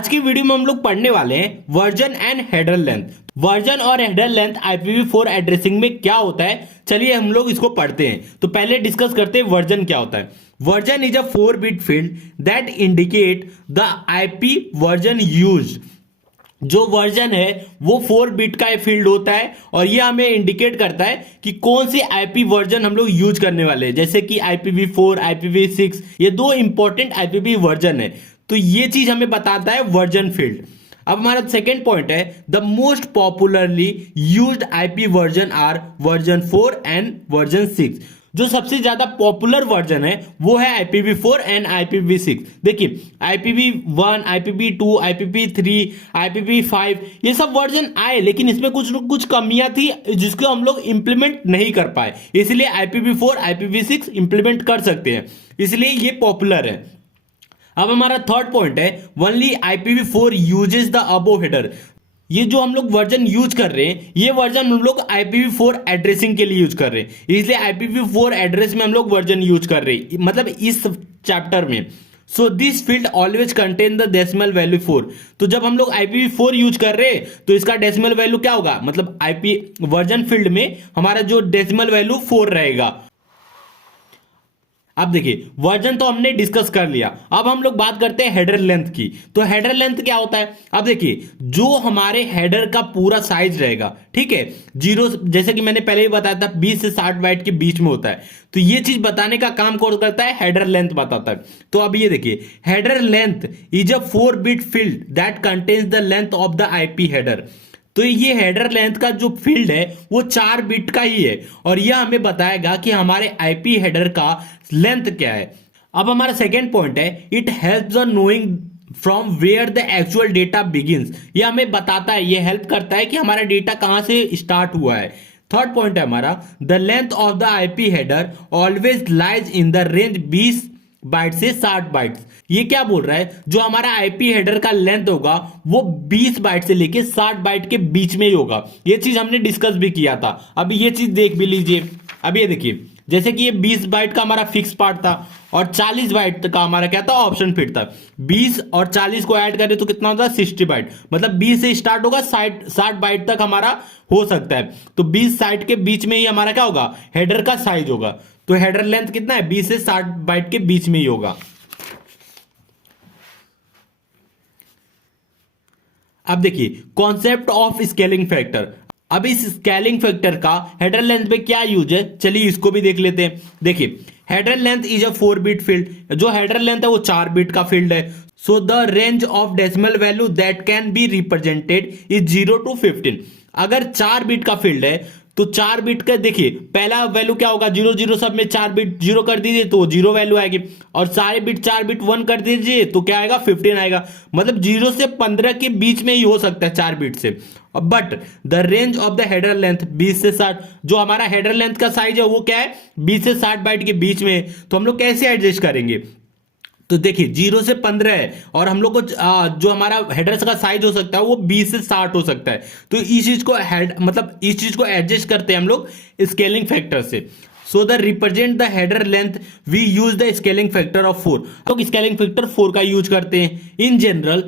आज की वीडियो में हम लोग पढ़ने वाले हैं version and header length. Version और हेडर लेंथ IPv4 एड्रेसिंग में क्या होता है, चलिए हम लोग इसको पढ़ते हैं। तो पहले डिस्कस करते हैं वर्जन क्या होता है। Version is a 4-bit field that indicate the IP version used. जो वर्जन है वो 4-bit का फील्ड होता है और ये हमें इंडिकेट करता है कि कौन सी IP वर्जन हम लोग यूज करने वाले हैं, जैसे कि IPv4, IPv6, ये दो इंपॉर्टेंट IPv वर्जन है। तो ये चीज हमें बताता है वर्जन फील्ड। अब हमारा सेकेंड पॉइंट है the most popularly used IP version are version 4 and version 6। जो सबसे ज्यादा पॉपुलर वर्जन है वो है IPv4 एंड IPv6। देखिए IPv1, IPv2, IPv3, IPv5 ये सब वर्जन आए, लेकिन इसमें कुछ कमियां थी जिसको हम लोग इंप्लीमेंट नहीं कर पाए, इसलिए IPv4, IPv6 इंप्लीमेंट कर सकते हैं, इसलिए ये पॉपुलर है। अब हमारा थर्ड पॉइंट है only IPv4 uses the above header. ये जो हम लोग वर्जन यूज कर रहे हैं ये वर्जन हम लोग IPv4 एड्रेसिंग के लिए यूज कर रहे हैं, इसलिए IPv4 एड्रेस में हम लोग वर्जन यूज कर रहे हैं, मतलब इस चैप्टर में। So this field always contain the decimal value 4। तो जब हम लोग IPv4 यूज कर रहे हैं तो इसका डेसिमल वैल्यू क्या होगा, मतलब IP वर्जन फील्ड में हमारा जो डेसिमल वैल्यू 4 रहेगा। अब देखिए वर्जन तो हमने डिस्कस कर लिया, अब हम लोग बात करते हैं हेडर लेंथ की। तो हेडर लेंथ क्या होता है, अब देखिए जो हमारे हेडर का पूरा साइज रहेगा, ठीक है, जीरो, जैसे कि मैंने पहले ही बताया था 20 से 60 बाइट के बीच में होता है, तो ये चीज बताने का काम कौन करता है, हेडर लेंथ बताता है। तो अब ये देखिए header length is a 4-bit field that contains the length of the IP header. तो ये हेडर लेंथ का जो फील्ड है वो 4 बिट का ही है और यह हमें बताएगा कि हमारे IP हेडर का लेंथ क्या है। अब हमारा सेकेंड पॉइंट है it helps on knowing from where the actual data begins. ये हमें बताता है, ये हेल्प करता है कि हमारा डेटा कहां से स्टार्ट हुआ है। थर्ड पॉइंट है हमारा the length of the IP header always lies in the range 20 byte से 60 बाइट। ये क्या बोल रहा है, जो हमारा IP हेडर का लेंथ होगा वो 20 बाइट से लेके 60 बाइट के बीच में ही होगा। ये चीज हमने डिस्कस भी किया था, अभी ये चीज देख भी लीजिए। अब ये देखिए जैसे कि ये 20 बाइट का हमारा फिक्स पार्ट था और 40 बाइट का हमारा क्या था, ऑप्शन फिट था। 20 और 40 को ऐड करें तो कितना होता है, 60 बाइट, मतलब 20 से स्टार्ट होगा 60 बाइट तक हमारा हो सकता है। तो 20-60 के बीच में ही हमारा क्या होगा, हेडर का साइज होगा। तो हेडर लेंथ कितना है, 20 से 60 बाइट के बीच में ही होगा। अब देखिए कॉन्सेप्ट ऑफ स्केलिंग फैक्टर। अब इस स्केलिंग फैक्टर का हेडर लेंथ में क्या यूज है, चलिए इसको भी देख लेते हैं। देखिए header length is a 4-bit field. जो हेडर लेंथ है वो 4 बिट का फील्ड है। So the range of decimal value that can be represented is 0 to 15। अगर 4 बिट का फील्ड है तो 4 बिट का देखिए पहला वैल्यू क्या होगा, 0 सब में 4 बिट 0 कर दीजिए तो 0 वैल्यू आएगी, और सारे बिट 4 बिट 1 कर दीजिए तो क्या आएगा, 15 आएगा। मतलब 0 से 15 के बीच में ही हो सकता है 4 बिट से। But the range of the header length 20 से 60, जो हमारा हेडर लेंथ का साइज है वो क्या है, 20 से 60 बाइट के बीच में। तो हम लोग कैसे एडजस्ट करेंगे, तो देखिए 0 से 15 है और हम लोग को जो हमारा हेडर्स का साइज हो सकता है वो 20 से 60 हो सकता है। तो इस चीज को इस चीज को एडजस्ट करते हैं हम लोग स्केलिंग फैक्टर से। So the represent the header length we use the scaling factor of 4। तो स्केलिंग फैक्टर 4 का यूज करते हैं। In general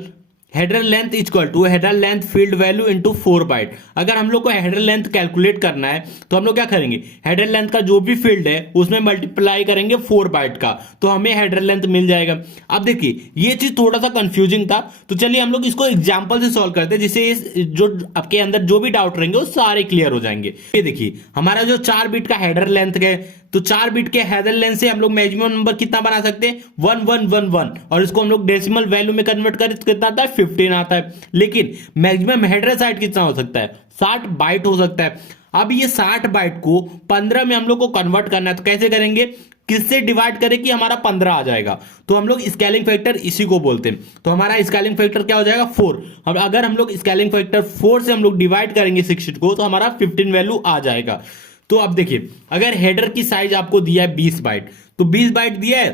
header length equal to header length field value into 4 byte. अगर हम लोग को हेडर लेंथ कैलकुलेट करना है तो हम लोग क्या करेंगे, हेडर लेंथ का जो भी फील्ड है उसमें मल्टीप्लाई करेंगे 4 बाइट का, तो हमें हेडर लेंथ मिल जाएगा। अब देखिए ये चीज थोड़ा सा कंफ्यूजिंग था, तो चलिए हम लोग इसको एग्जांपल से सॉल्व करते हैं, जिससे जो आपके अंदर जो भी डाउट रहेंगे वो सारे क्लियर हो जाएंगे। ये देखिए हमारा जो 4 बिट का हेडर लेंथ है, तो 4 बिट के हेडर लेंथ से हम लोग मैक्सिमम नंबर कितना बना सकते हैं, 1111, और इसको हम लोग डेसिमल वैल्यू में कन्वर्ट करें तो कितना आता है, 15 आता है। लेकिन मैक्सिमम हेडर साइज कितना हो सकता है, 60 बाइट हो सकता है। अब ये 60 बाइट को 15 में हम लोग को कन्वर्ट करना है, तो कैसे करेंगे, किससे डिवाइड करें कि हमारा 15 आ जाएगा, तो हम लोग स्केलिंग फैक्टर इसी को बोलते हैं। तो हमारा स्केलिंग फैक्टर क्या हो जाएगा, 4। अब अगर हम लोग स्केलिंग फैक्टर 4 से हम लोग डिवाइड करेंगे 60 को तो हमारा 15 वैल्यू आ जाएगा। तो अब देखिए अगर हेडर की साइज आपको दिया है 20 बाइट, तो 20 बाइट दिया है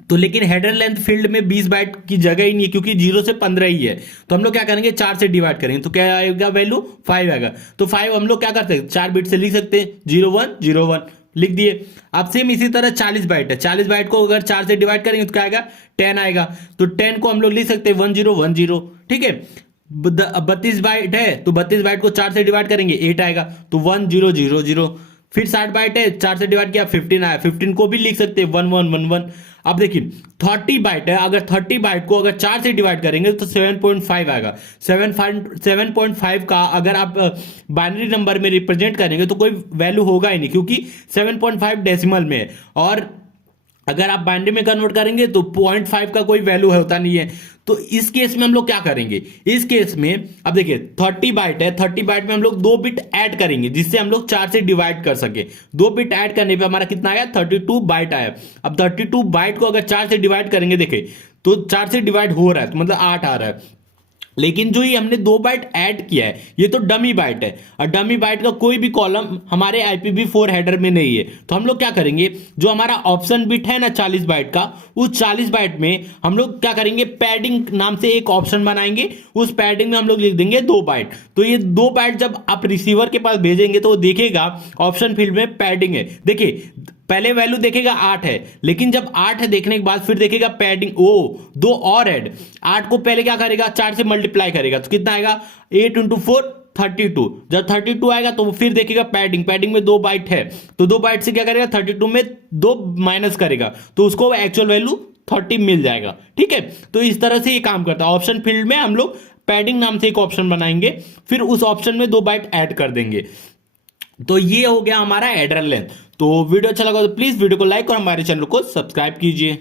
तो, लेकिन हेडर लेंथ फील्ड में 20 बाइट की जगह ही नहीं है क्योंकि 0 से 15 ही है, तो हम लोग क्या करेंगे, 4 से डिवाइड करेंगे तो क्या आएगा वैल्यू, 5 आएगा। तो 5 हम लोग क्या करते हैं, 4 बिट से लिख सकते हैं 0101, लिख दिए। अब सेम इसी तरह 40 बाइट है, 40 बाइट को अगर 4 से डिवाइड करेंगे तो क्या आएगा 10 आएगा। तो 10 को हम लोग लिख सकते हैं 1010, ठीक है। 32 बाइट है तो 32 बाइट को 4 से डिवाइड करेंगे 8 आएगा, तो 1000। फिर 60 बाइट है, 4 से डिवाइड किया 15 आया, 15 को भी लिख सकते हैं 1111। अब देखिए 30 बाइट है, अगर 30 बाइट को अगर 4 से डिवाइड करेंगे तो 7.5 आएगा। 7.5 का अगर आप बाइनरी नंबर में रिप्रेजेंट करेंगे तो कोई वैल्यू होगा ही नहीं, क्योंकि 7.5 डेसिमल में है, और अगर आप बाइनरी में कन्वर्ट करेंगे तो 0.5 का कोई वैल्यू होता नहीं है। तो इस केस में हम लोग क्या करेंगे, इस केस में अब देखिए 30 बाइट है, 30 बाइट में हम लोग 2 बिट ऐड करेंगे जिससे हम लोग 4 से डिवाइड कर सके। 2 बिट ऐड करने पे हमारा कितना आया 32 बाइट आया। अब 32 बाइट को अगर 4 से डिवाइड करेंगे देखिए तो 4 से डिवाइड हो रहा है तो मतलब 8 आ रहा है, लेकिन जो ये हमने 2 बाइट ऐड किया है ये तो डमी बाइट है, और डमी बाइट का कोई भी कॉलम हमारे IPv4 हेडर में नहीं है। तो हम लोग क्या करेंगे, जो हमारा ऑप्शन बिट है ना 40 बाइट का, उस 40 बाइट में हम लोग क्या करेंगे, पैडिंग नाम से एक ऑप्शन बनाएंगे, उस पैडिंग में हम लोग लिख देंगे 2 बाइट। तो ये 2 बाइट जब आप रिसीवर के पास भेजेंगे तो वो देखेगा ऑप्शन फील्ड में पैडिंग है। देखिए पहले वैल्यू देखेगा 8 है, लेकिन जब 8 है देखने के बाद फिर देखेगा पैडिंग ओ 2 और ऐड। 8 को पहले क्या करेगा 4 से मल्टीप्लाई करेगा तो कितना आएगा 8 × 4 32। जब 32 आएगा तो फिर देखेगा पैडिंग, पैडिंग में 2 बाइट है तो 2 बाइट से क्या करेगा 32 में 2 माइनस करेगा तो उसको एक्चुअल वैल्यू 30 मिल जाएगा, ठीक है। तो इस तरह से ये काम करता है। ऑप्शन फील्ड में हम लोग पैडिंग नाम से एक ऑप्शन बनाएंगे, फिर उस ऑप्शन में 2 बाइट ऐड कर देंगे। तो ये हो गया हमारा एड्रेस लेंथ। तो वीडियो अच्छा लगा तो प्लीज वीडियो को लाइक और हमारे चैनल को सब्सक्राइब कीजिए।